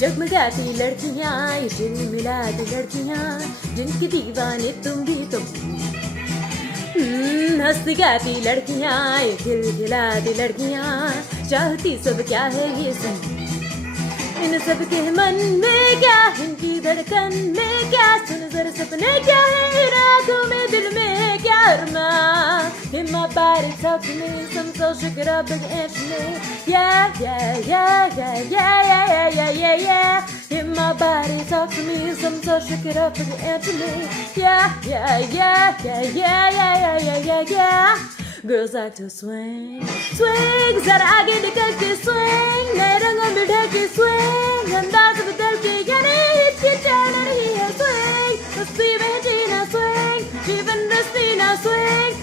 जगमगाती लड़कियां, ये झिलमिलाती लड़कियां, जिनकी दीवाने तुम भी तुम। हंसती गाती लड़कियां, ये खिलखिलाती लड़कियां, चाहती सब क्या है ये सुन। इन सब के मन में क्या, इनकी धड़कन में क्या, सुन जरा सपने क्या है, रातों में दिल में क्या अरमान। In my body talk to me, some so shake it up and answer me. Yeah, yeah, yeah, yeah, yeah, yeah, yeah, yeah, yeah. In my body talk to me, some so shake it up and answer me. Yeah, yeah, yeah, yeah, yeah, yeah, yeah, yeah, yeah, yeah. Girls like to swing, swing, जरा आगे निकल के swing, नए रंगों में ढल के swing, अंदाज बदल के यानी इसकी चल रही है swing, मस्ती में जीना swing, जीवन रस्ती ना swing,